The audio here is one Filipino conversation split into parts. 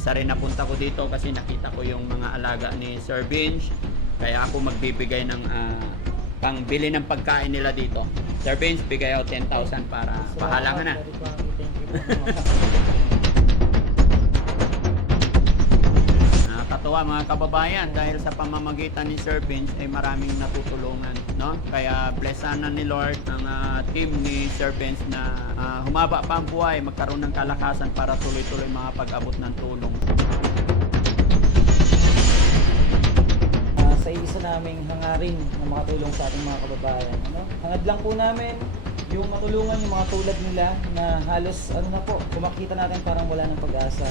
Isa rin napunta ko dito kasi nakita ko yung mga alaga ni Sir Vince. Kaya ako magbibigay ng pangbili ng pagkain nila dito. Sir Vince, bigay ako 10,000 para bahala ka na. Nakakatuwa mga kababayan dahil sa pamamagitan ni Sir Vince ay maraming natutulungan, no? Kaya bless sana ni Lord ang team ni Sir Vince na humaba pa ang buhay, magkaroon ng kalakasan para tuloy-tuloy makapag-abot ng tulong. Sa isa naming hangarin na makatulong sa ating mga kababayan. Ano? Hangad lang po namin yung matulungan yung mga tulad nila na halos kung makita natin parang wala ng pag-asa.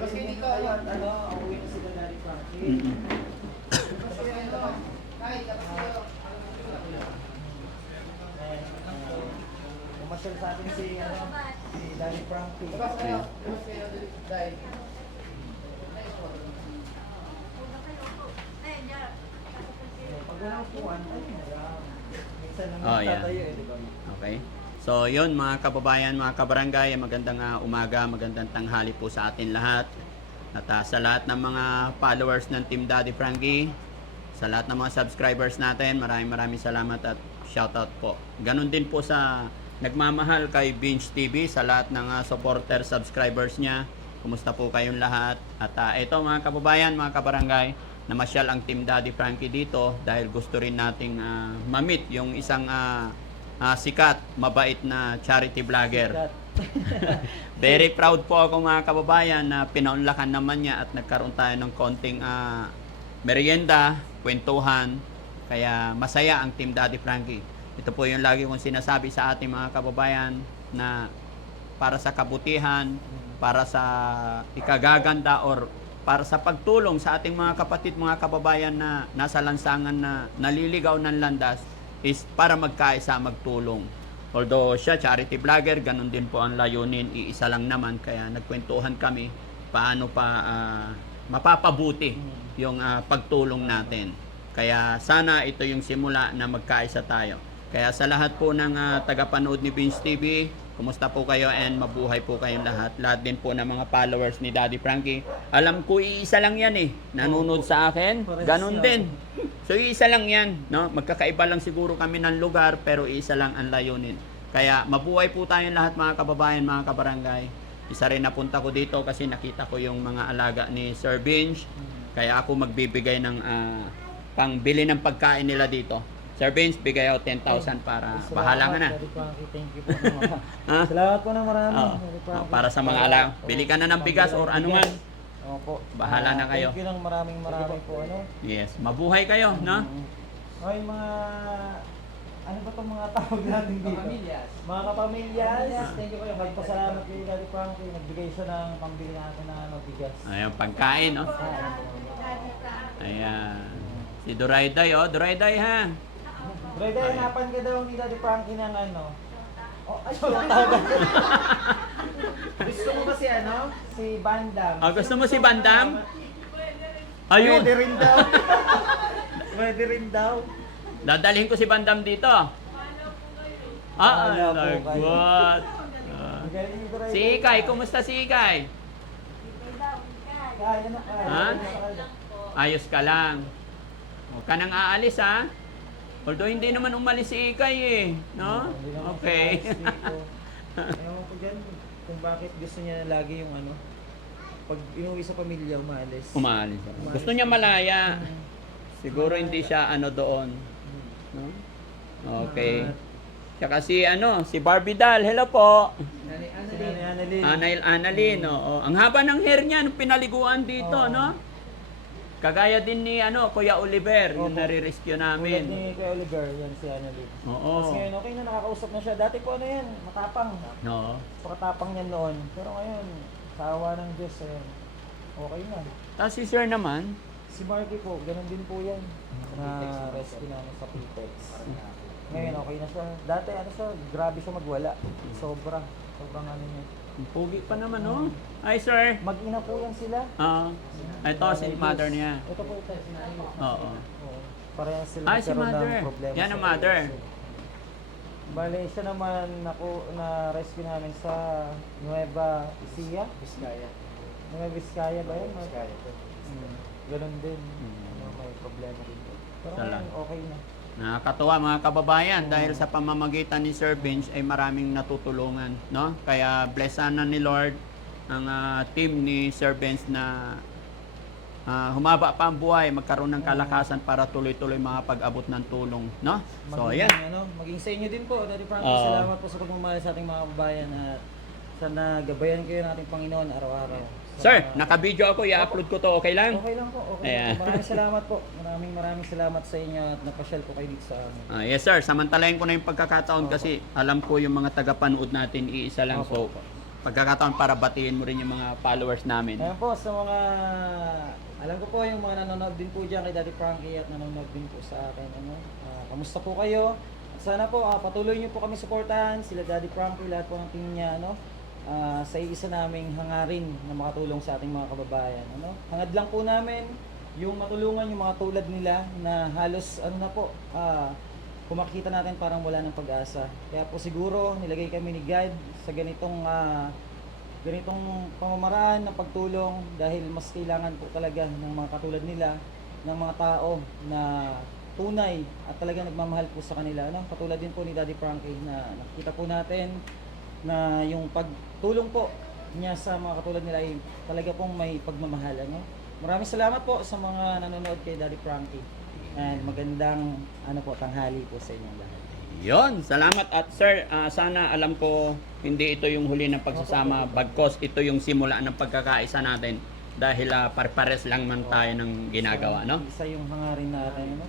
Kasi dito, uwi na sila Daddy Frankie. Pumasyal sa atin si Daddy Frankie. Pag walang puwan, minsan lang tatayo di ba? Okay. So, yun mga kababayan, mga kabarangay, magandang umaga, magandang tanghali po sa atin lahat. At sa lahat ng mga followers ng Team Daddy Frankie, sa lahat ng mga subscribers natin, maraming salamat at shoutout po. Ganon din po sa nagmamahal kay Vince TV, sa lahat ng supporter subscribers niya. Kumusta po kayong lahat? At ito mga kababayan, mga kabarangay, namasyal ang Team Daddy Frankie dito dahil gusto rin nating ma-meet yung isang sikat, mabait na charity vlogger. Very proud po ako mga kababayan na pinaunlakan naman niya at nagkaroon tayo ng konting merienda, kwentuhan. Kaya masaya ang Team Daddy Frankie. Ito po yung lagi kong sinasabi sa ating mga kababayan na para sa kabutihan, para sa ikagaganda or para sa pagtulong sa ating mga kapatid, mga kababayan na nasa lansangan na naliligaw ng landas is para magkaisa, magtulong. Although siya charity vlogger, ganun din po ang layunin, iisa lang naman, kaya nagkwentuhan kami paano pa mapapabuti yung pagtulong natin. Kaya sana ito yung simula na magkaisa tayo. Kaya sa lahat po ng tagapanood ni Vince TV, kumusta po kayo and mabuhay po kayong lahat. Lahat din po ng mga followers ni Daddy Frankie. Alam ko iisa lang yan nanonood sa akin, ganun din. So iisa lang yan, no? Magkakaiba lang siguro kami ng lugar pero iisa lang ang layunin. Kaya mabuhay po tayong lahat mga kababayan, mga kabarangay. Isa rin napunta ko dito kasi nakita ko yung mga alaga ni Sir Vince. Kaya ako magbibigay ng pangbili ng pagkain nila dito. Sir Vince, bigay ako 10,000 para bahala ka na. Thank you po. Salamat po ng marami. Para sa mga alaga. Bili ka na ng bigas or ano man. Opo. Bahala na kayo. Thank you ng maraming po. Yes, mabuhay kayo, no? Ay, mga ano ba itong mga tawag natin dito? Mga kapamilyas. Thank you kayo. Magpasalamat kay Daddy Frankie. Nagbigay siya ng pambili natin ng bigas. Ayan, pagkain, no? Ayan. Si Durayday, Durayday, ha? Brother, hanapan ka daw ni Daddy Frankie ng ano? Ay, walang tawag. Gusto mo ba si Bandam? Gusto mo si Bandam? Ayun. Pwede rin daw. Pwede rin daw. Dadalhin ko si Bandam dito. What? Si Ikay, kumusta si Ikay? Ha? Ayos ka lang. Huwag ka nang aalis, ha? Although hindi naman umalis si Ikay no? Okay. Ewan ko dyan kung bakit gusto niya lagi yung pag inuwi sa pamilya, umalis. Umalis. Gusto niya malaya. Siguro hindi siya doon. No? Okay. Tsaka si Barbie Doll, hello po. Nanay Annalyn, oo. Ang haba ng hair niya, nung pinaliguan dito, no? Kagaya din ni Kuya Oliver, yung nare-rescue namin. Tulad ni Kuya Oliver, yan si Annalyn. Oo. Tapos ngayon, okay na, nakakausap na siya. Dati po yan, matapang. No. Pakatapang niya noon. Pero ngayon, sa awa ng Diyos, okay na. Tapos si Sir naman, Si Marky po, ganun din po yan. Na-rescue namin sa Pitex. Ngayon, okay na siya. Dati, siya, grabe siya magwala. Sobrang niya. Ang pogi pa naman, oh. Hi, sir. Mag-ina po yan sila. Ito si mother niya. Ito po ito. Oo. Parehas sila Ay, si nagkaroon mother. ng problema Yan sa ang mother. puso. Bale, siya naman na-rescue namin sa Nueva Ecija. Nueva Vizcaya ba yun? Vizcaya. Ganun din. May problema din. Pero Sala. ngayon, okay na. Nakakatuwa mga kababayan dahil sa pamamagitan ni Sir Vince ay maraming natutulungan, no? Kaya blessanan ni Lord ang team ni Sir Vince na humaba pa ang buhay, magkaroon ng kalakasan para tuloy-tuloy makapag-abot ng tulong, no? So, Maging, ayan. maging sa inyo din po, Daddy Frankie. Oo. Salamat po sa pagmamahal sa ating mga kababayan at sana gabayan kayo ng ating Panginoon araw-araw. Sir, naka-video ako, i-upload ko to, okay lang? Okay lang po, okay Ayan. lang po. Maraming salamat po. Maraming salamat sa inyo at napasyal po kayo dito sa amin. Yes sir, samantalahin ko na yung pagkakataon kasi alam ko yung mga tagapanood natin iisa lang. So, pagkakataon para batiin mo rin yung mga followers namin. Ayan po, sa mga, alam ko po yung mga nanonood din po dyan kay Daddy Frankie at nanonood din po sa akin. Kamusta po kayo? At sana po, patuloy niyo po kami suportahan, sila Daddy Frankie, lahat po ng team niya, sa isa naming hangarin na makatulong sa ating mga kababayan. Hangad lang po namin yung matulungan yung mga tulad nila na halos kung makikita natin parang wala ng pag-asa. Kaya po siguro nilagay kami ni God sa ganitong pamamaraan ng pagtulong dahil mas kailangan po talaga ng mga katulad nila, ng mga tao na tunay at talaga nagmamahal po sa kanila. Katulad din po ni Daddy Frankie na nakikita po natin na yung pagtulong po niya sa mga katulad nila ay talaga pong may pagmamahal. Maraming salamat po sa mga nanonood kay Daddy Frankie. And magandang tanghali po sa inyong lahat. Yon, salamat at sir, sana alam ko hindi ito yung huli ng pagsasama, bagkos ito yung simula ng pagkakaisa natin dahil parpares lang man tayo ng ginagawa, no? Isa yung hangarin natin.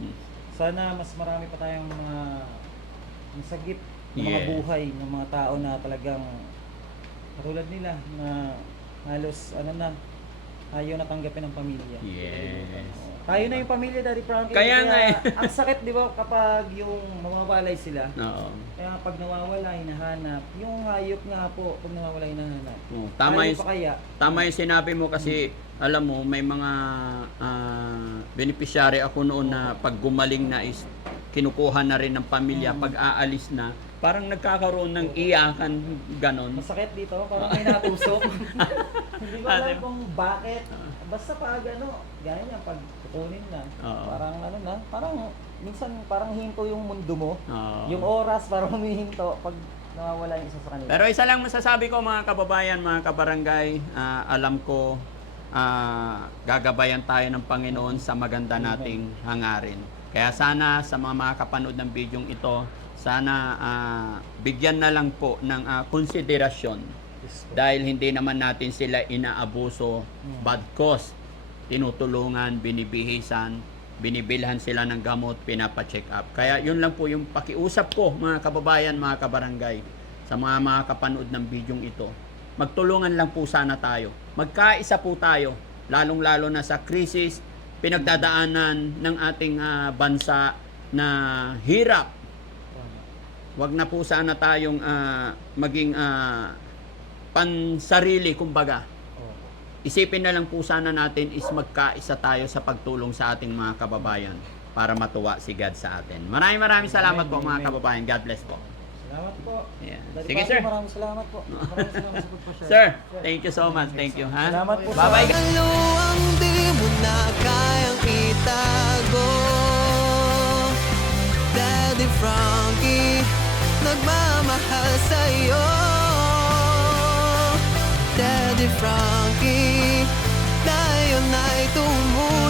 Sana mas marami pa tayong mga sagip ng mga Yes. buhay ng mga tao na talagang katulad nila na halos ayaw na tanggapin ng pamilya. Yes. Tayo na yung pamilya, Daddy Frankie. Kaya nga eh. Ang sakit, di ba, kapag yung mawawalay sila. Oo. Kaya pag nawawala, hinahanap. Yung hayop nga po, pag nawawala, hinahanap. Tama Tayo yung, pa kaya? tama yung sinabi mo kasi alam mo may mga beneficiary ako noon na pag gumaling na is kinukuha na rin ng pamilya pag aalis na parang nagkakaroon ng iyakan ganon. Masakit dito, parang may natusok. Hindi ko alam kung bakit. Basta pag gaya niya, pag kukunin na. Oo. Parang parang minsan parang hinto yung mundo mo. Oo. Yung oras parang humihinto pag nawawala yung isa sa kanila. Pero isa lang masasabi ko mga kababayan, mga kabarangay, alam ko gagabayan tayo ng Panginoon sa maganda nating hangarin. Kaya sana sa mga makakapanood ng bidyong ito, sana bigyan na lang po ng konsiderasyon dahil hindi naman natin sila inaabuso, bad cause, tinutulungan, binibihisan, binibilhan sila ng gamot, pinapa-check up. Kaya yun lang po yung pakiusap ko mga kababayan, mga kabarangay, sa mga makakapanood ng bidyong ito. Magtulungan lang po sana tayo. Magkaisa po tayo, lalong-lalo na sa krisis, pinagdadaanan ng ating bansa na hirap. Wag na po sana tayong maging pansarili, kumbaga. Isipin na lang po sana natin is magkaisa tayo sa pagtulong sa ating mga kababayan para matuwa si God sa atin. Maraming salamat po mga kababayan. God bless po. Salamat po. Yeah. Daddy Sige, Frankie, sir. Maraming salamat po. Maraming salamat sa pagpashare. Sir, thank you so much. Thank you. Ha? Salamat po. Bye-bye. Ano ang di mo na kayang itago? Daddy Frankie, nagmamahal sa'yo. Daddy Frankie, tayo na'y tumulong.